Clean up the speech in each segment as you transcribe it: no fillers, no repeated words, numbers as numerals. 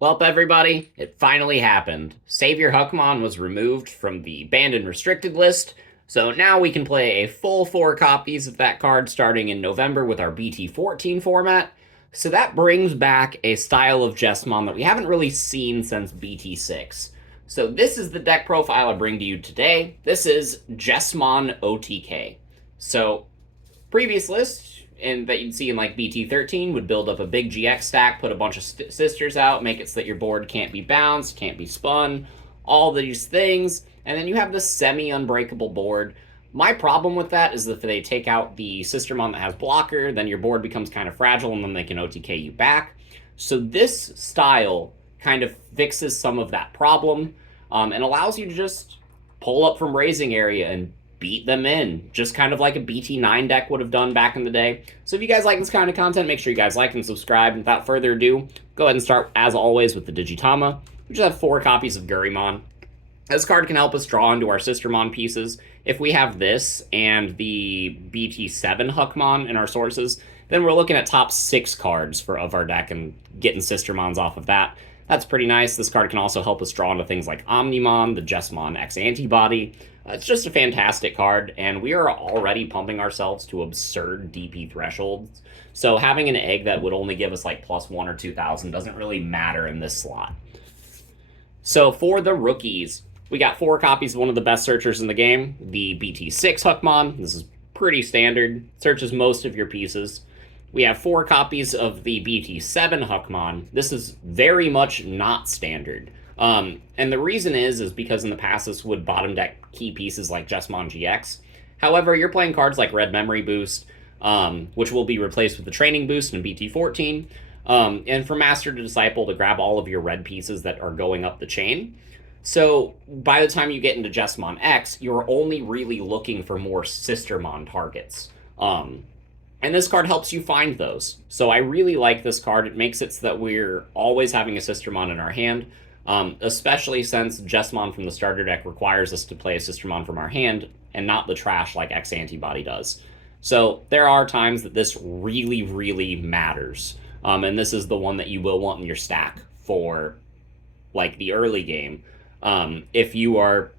Welp everybody, it finally happened. Savior Huckmon was removed from the banned and restricted list, so now we can play a full 4 copies of that card starting in November with our BT14 format. So that brings back a style of Jesmon that we haven't really seen since BT6. So this is the deck profile I bring to you today. This is Jesmon OTK. So previous list, and that you'd see in like BT13 would build up a big GX stack, put a bunch of sisters out, make it so that your board can't be bounced, can't be spun, all these things, and then you have this semi-unbreakable board. My problem with that is that if they take out the Sistermon that has blocker, then your board becomes kind of fragile, and then they can OTK you back. So this style kind of fixes some of that problem, and allows you to just pull up from raising area and beat them in, just kind of like a BT9 deck would have done back in the day. So if you guys like this kind of content, make sure you guys like and subscribe. And without further ado, go ahead and start, as always, with the digi-panda. We just have 4 copies of Gurimon. This card can help us draw into our Sistermon pieces. If we have this and the BT7 Huckmon in our sources, then we're looking at top 6 cards of our deck and getting Sistermons off of that. That's pretty nice. This card can also help us draw into things like Omnimon, the Jesmon X Antibody. It's just a fantastic card, and we are already pumping ourselves to absurd DP thresholds. So having an egg that would only give us like +1 or 2,000 doesn't really matter in this slot. So for the rookies, we got 4 copies of one of the best searchers in the game, the BT6 Huckmon. This is pretty standard, searches most of your pieces. We have 4 copies of the BT7 Huckmon. This is very much not standard. And the reason is because in the past this would bottom deck key pieces like Jesmon GX. However, you're playing cards like Red Memory Boost, which will be replaced with the Training Boost in BT14, and for Master to Disciple to grab all of your red pieces that are going up the chain. So by the time you get into Jesmon X, you're only really looking for more Sistermon targets. And this card helps you find those. So I really like this card. It makes it so that we're always having a Sistermon in our hand, especially since Jesmon from the starter deck requires us to play a Sistermon from our hand and not the trash like X Antibody does. So there are times that this really, really matters. And this is the one that you will want in your stack for like the early game. If you are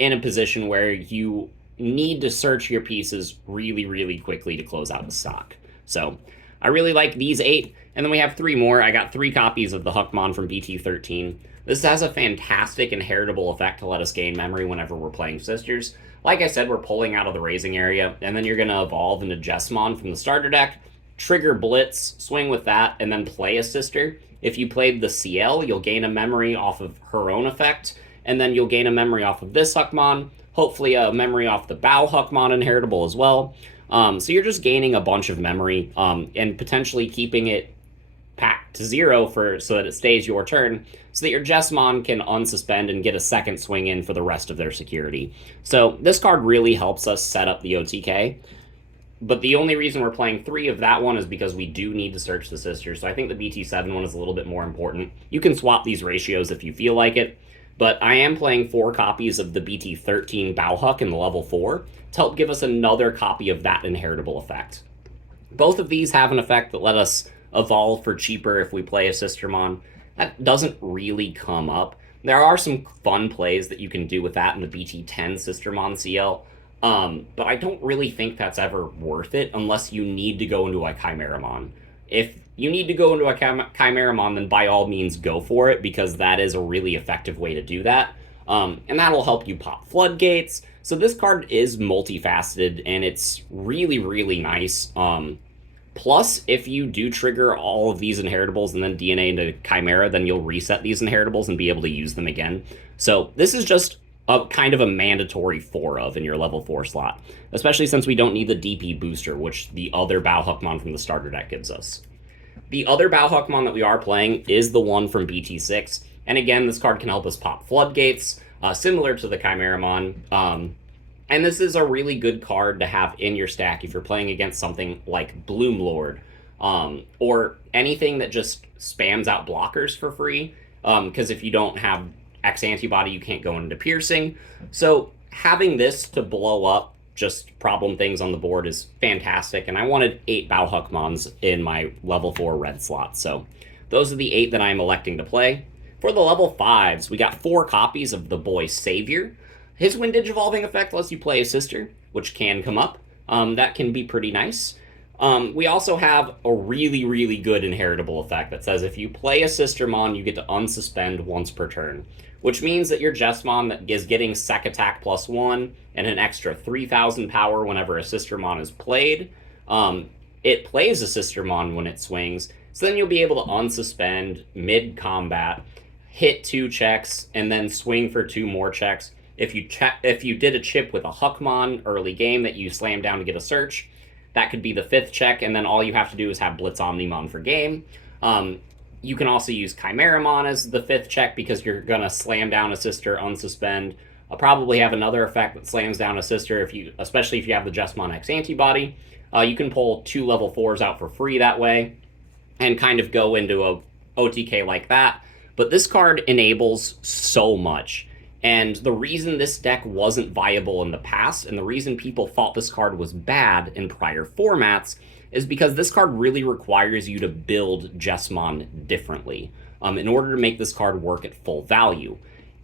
in a position where you need to search your pieces really, really quickly to close out the stock. So I really like these 8, and then we have 3 more. I got 3 copies of the Huckmon from BT13. This has a fantastic inheritable effect to let us gain memory whenever we're playing sisters. Like I said, we're pulling out of the raising area, and then you're going to evolve into Jesmon from the starter deck, trigger Blitz, swing with that, and then play a sister. If you played the CL, you'll gain a memory off of her own effect, and then you'll gain a memory off of this Huckmon, hopefully a memory off the Bow Huckmon inheritable as well. So you're just gaining a bunch of memory and potentially keeping it packed to 0 so that it stays your turn, so that your Jesmon can unsuspend and get a second swing in for the rest of their security. So this card really helps us set up the OTK. But the only reason we're playing 3 of that one is because we do need to search the sisters. So I think the BT7 one is a little bit more important. You can swap these ratios if you feel like it. But I am playing 4 copies of the BT13 Bowhuck in the level 4 to help give us another copy of that inheritable effect. Both of these have an effect that let us evolve for cheaper if we play a Sistermon. That doesn't really come up. There are some fun plays that you can do with that in the BT10 Sistermon CL, but I don't really think that's ever worth it unless you need to go into a Chimeramon. If you need to go into a Chimeramon, then by all means go for it, because that is a really effective way to do that. And that'll help you pop floodgates. So this card is multifaceted, and it's really, really nice. Plus, if you do trigger all of these inheritables and then DNA into Chimera, then you'll reset these inheritables and be able to use them again. So this is just a kind of a mandatory 4 of in your level 4 slot, especially since we don't need the DP booster, which the other Bow Huckmon from the starter deck gives us. The other Bow Huckmon that we are playing is the one from BT6, and again, this card can help us pop floodgates, similar to the Chimeramon. And this is a really good card to have in your stack if you're playing against something like Bloomlord, or anything that just spams out blockers for free, because if you don't have X Antibody, you can't go into Piercing. So having this to blow up just problem things on the board is fantastic, and I wanted 8 Bow Huckmons in my level 4 red slot, so those are the 8 that I'm electing to play. For the level 5s, we got 4 copies of the boy Savior. His Windage Evolving effect lets you play a sister, which can come up. That can be pretty nice. We also have a really, really good inheritable effect that says if you play a Sistermon, you get to unsuspend once per turn, which means that your Jesmon that is getting Sec Attack +1 and an extra 3,000 power whenever a Sistermon is played. It plays a Sistermon when it swings, so then you'll be able to unsuspend mid-combat, hit 2 checks, and then swing for 2 more checks. If you did a chip with a Huckmon early game that you slam down to get a search, that could be the 5th check, and then all you have to do is have Blitz Omnimon for game. You can also use Chimeramon as the 5th check because you're going to slam down a sister, unsuspend. I'll probably have another effect that slams down a sister, especially if you have the Jesmon X antibody. You can pull 2 level 4s out for free that way and kind of go into a OTK like that. But this card enables so much. And the reason this deck wasn't viable in the past, and the reason people thought this card was bad in prior formats, is because this card really requires you to build Jesmon differently in order to make this card work at full value.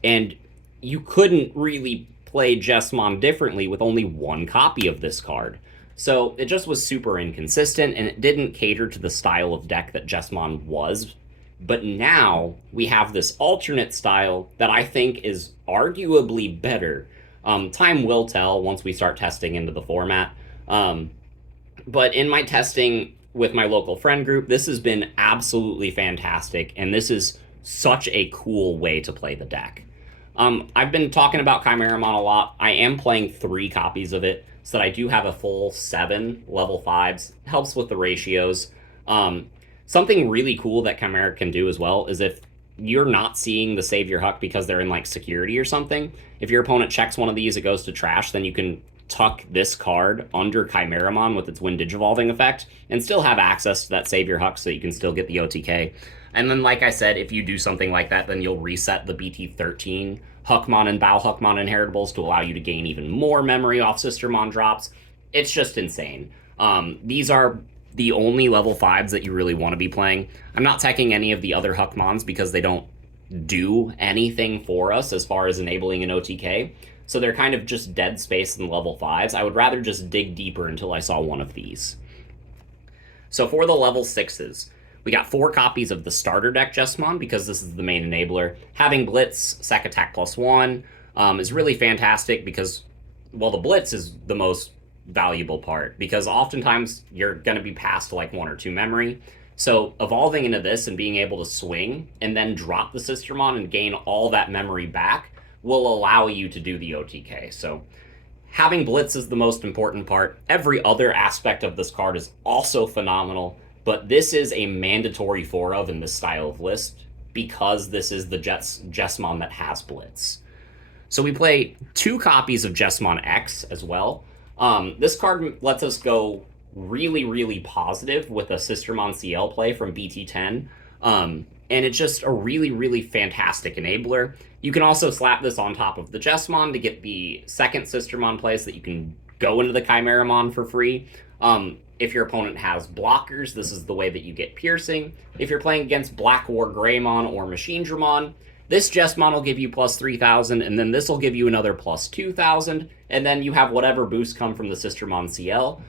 And you couldn't really play Jesmon differently with only 1 copy of this card. So it just was super inconsistent, and it didn't cater to the style of deck that Jesmon was. But now we have this alternate style that I think is arguably better. Time will tell once we start testing into the format. But in my testing with my local friend group, this has been absolutely fantastic, and this is such a cool way to play the deck. I've been talking about Chimeramon a lot. I am playing 3 copies of it, so that I do have a full 7 level 5s. Helps with the ratios. Something really cool that Chimera can do as well is if you're not seeing the Savior Huck because they're in like security or something, if your opponent checks one of these, it goes to trash, then you can tuck this card under Chimeramon with its Windage Evolving effect and still have access to that Savior Huck so you can still get the OTK. And then, like I said, if you do something like that, then you'll reset the BT13 Huckmon and Bow Huckmon inheritables to allow you to gain even more memory off Sistermon drops. It's just insane. These are the only level 5s that you really want to be playing. I'm not teching any of the other Huckmons because they don't do anything for us as far as enabling an OTK. So they're kind of just dead space in level 5s. I would rather just dig deeper until I saw one of these. So for the level 6s, we got 4 copies of the starter deck Jesmon because this is the main enabler. Having Blitz, Sec Attack +1 is really fantastic because, well, the Blitz is the most valuable part because oftentimes you're going to be past like 1 or 2 memory. So evolving into this and being able to swing and then drop the Sistermon and gain all that memory back will allow you to do the OTK. So having Blitz is the most important part. Every other aspect of this card is also phenomenal, but this is a mandatory 4 of in this style of list because this is the Jesmon that has Blitz. So we play 2 copies of Jesmon X as well. This card lets us go really, really positive with a Sistermon CL play from BT10. And it's just a really, really fantastic enabler. You can also slap this on top of the Jesmon to get the second Sistermon play so that you can go into the Chimeramon for free. If your opponent has blockers, this is the way that you get piercing. If you're playing against Black War Greymon or Machine Dramon, this Jesmon will give you plus 3,000, and then this will give you another plus 2,000, and then you have whatever boosts come from the Sistermon CL.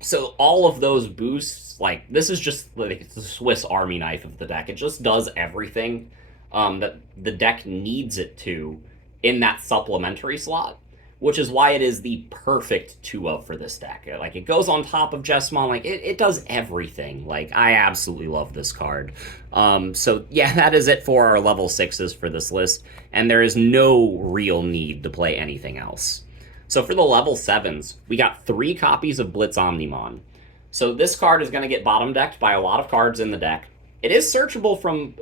So all of those boosts, like, this is just like the Swiss Army knife of the deck. It just does everything that the deck needs it to in that supplementary slot, which is why it is the perfect 2-of for this deck. Like, it goes on top of Jesmon, like, it does everything. Like, I absolutely love this card. So, yeah, that is it for our level 6s for this list, and there is no real need to play anything else. So for the level 7s, we got 3 copies of Blitz Omnimon. So this card is going to get bottom decked by a lot of cards in the deck. It is searchable from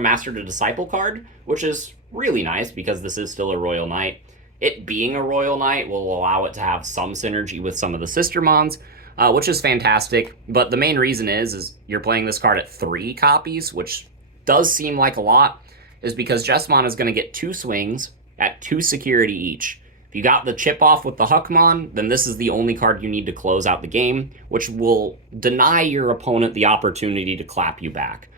Master to Disciple card, which is really nice because this is still a Royal Knight. It being a Royal Knight will allow it to have some synergy with some of the Sistermons, which is fantastic. But the main reason is you're playing this card at 3 copies, which does seem like a lot, is because Jesmon is going to get 2 swings at 2 security each. If you got the chip off with the Huckmon, then this is the only card you need to close out the game, which will deny your opponent the opportunity to clap you back.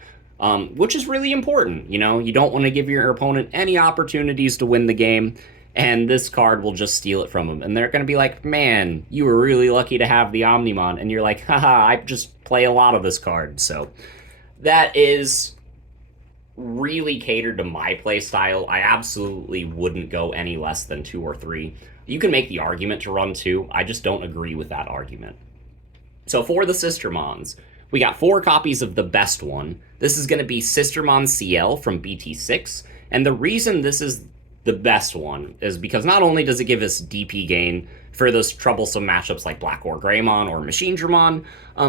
Which is really important. You know, you don't want to give your opponent any opportunities to win the game, and this card will just steal it from them. And they're going to be like, man, you were really lucky to have the Omnimon. And you're like, haha, I just play a lot of this card. So that is really catered to my play style. I absolutely wouldn't go any less than 2 or 3. You can make the argument to run 2. I just don't agree with that argument. So for the Sistermons, we got 4 copies of the best one. This is going to be Sistermon CL from BT6. And the reason this is the best one is because not only does it give us DP gain for those troublesome matchups like Black or Greymon or Machine Dramon,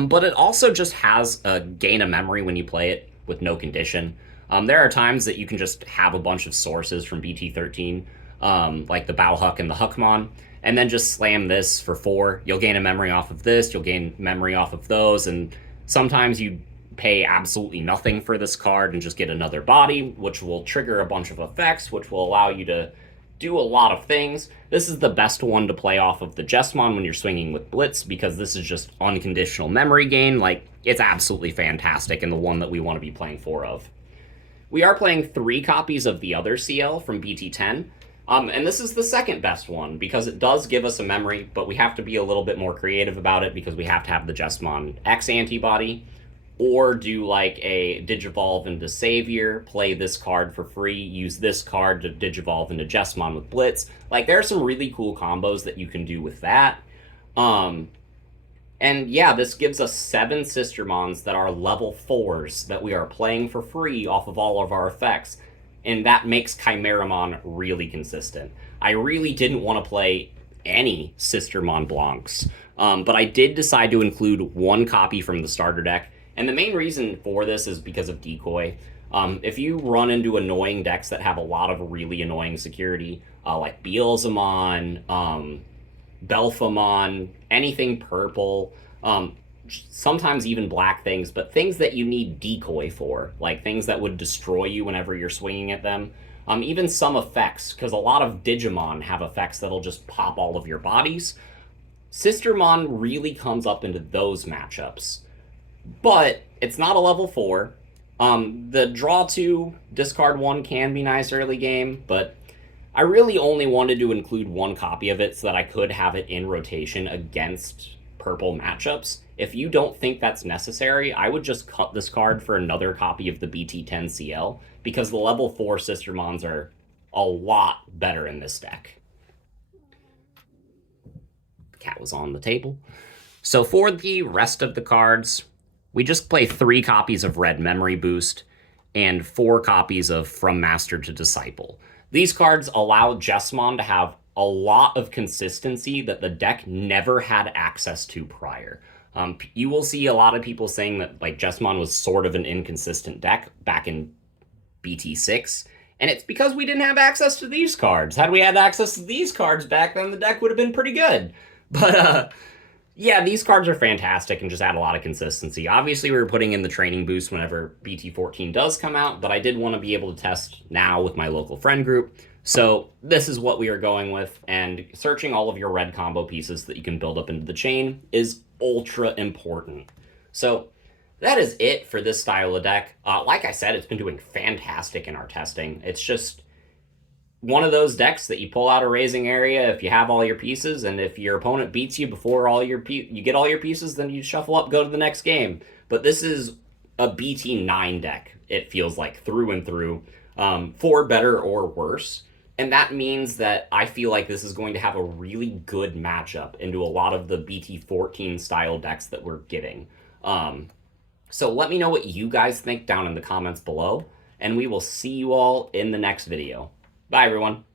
but it also just has a gain of memory when you play it with no condition. There are times that you can just have a bunch of sources from BT13, like the Bowhuck and the Huckmon, and then just slam this for 4. You'll gain a memory off of this, you'll gain memory off of those, and sometimes you pay absolutely nothing for this card and just get another body, which will trigger a bunch of effects, which will allow you to do a lot of things. This is the best one to play off of the Jesmon when you're swinging with Blitz, because this is just unconditional memory gain. Like, it's absolutely fantastic and the one that we want to be playing 4 of. We are playing 3 copies of the other CL from BT10, and this is the second best one because it does give us a memory, but we have to be a little bit more creative about it because we have to have the Jesmon X antibody, or do like a Digivolve into Savior, play this card for free, use this card to Digivolve into Jesmon with Blitz. Like, there are some really cool combos that you can do with that. And yeah, this gives us 7 Sistermons that are level 4s that we are playing for free off of all of our effects. And that makes Chimeramon really consistent. I really didn't want to play any Sistermon Blancs, but I did decide to include 1 copy from the starter deck. And the main reason for this is because of Decoy. If you run into annoying decks that have a lot of really annoying security, like Beelzemon, Belphamon, anything purple, sometimes even black things, but things that you need Decoy for, like things that would destroy you whenever you're swinging at them. Even some effects, because a lot of Digimon have effects that'll just pop all of your bodies. Sistermon really comes up into those matchups. But it's not a level 4. The draw 2, discard 1 can be nice early game, but I really only wanted to include 1 copy of it so that I could have it in rotation against purple matchups. If you don't think that's necessary, I would just cut this card for another copy of the BT10 CL, because the level 4 Sistermons are a lot better in this deck. The cat was on the table. So for the rest of the cards, we just play 3 copies of Red Memory Boost and 4 copies of From Master to Disciple. These cards allow Jesmon to have a lot of consistency that the deck never had access to prior. You will see a lot of people saying that like Jesmon was sort of an inconsistent deck back in BT6, and it's because we didn't have access to these cards. Had we had access to these cards back then, the deck would have been pretty good. But yeah, these cards are fantastic and just add a lot of consistency. Obviously, we were putting in the training boost whenever BT14 does come out, but I did want to be able to test now with my local friend group. So this is what we are going with, and searching all of your red combo pieces that you can build up into the chain is ultra important. So that is it for this style of deck. Like I said, it's been doing fantastic in our testing. It's just one of those decks that you pull out a raising area if you have all your pieces, and if your opponent beats you before you get all your pieces, then you shuffle up, go to the next game. But this is a BT9 deck, it feels like, through and through, for better or worse. And that means that I feel like this is going to have a really good matchup into a lot of the BT14 style decks that we're getting. So let me know what you guys think down in the comments below, and we will see you all in the next video. Bye, everyone.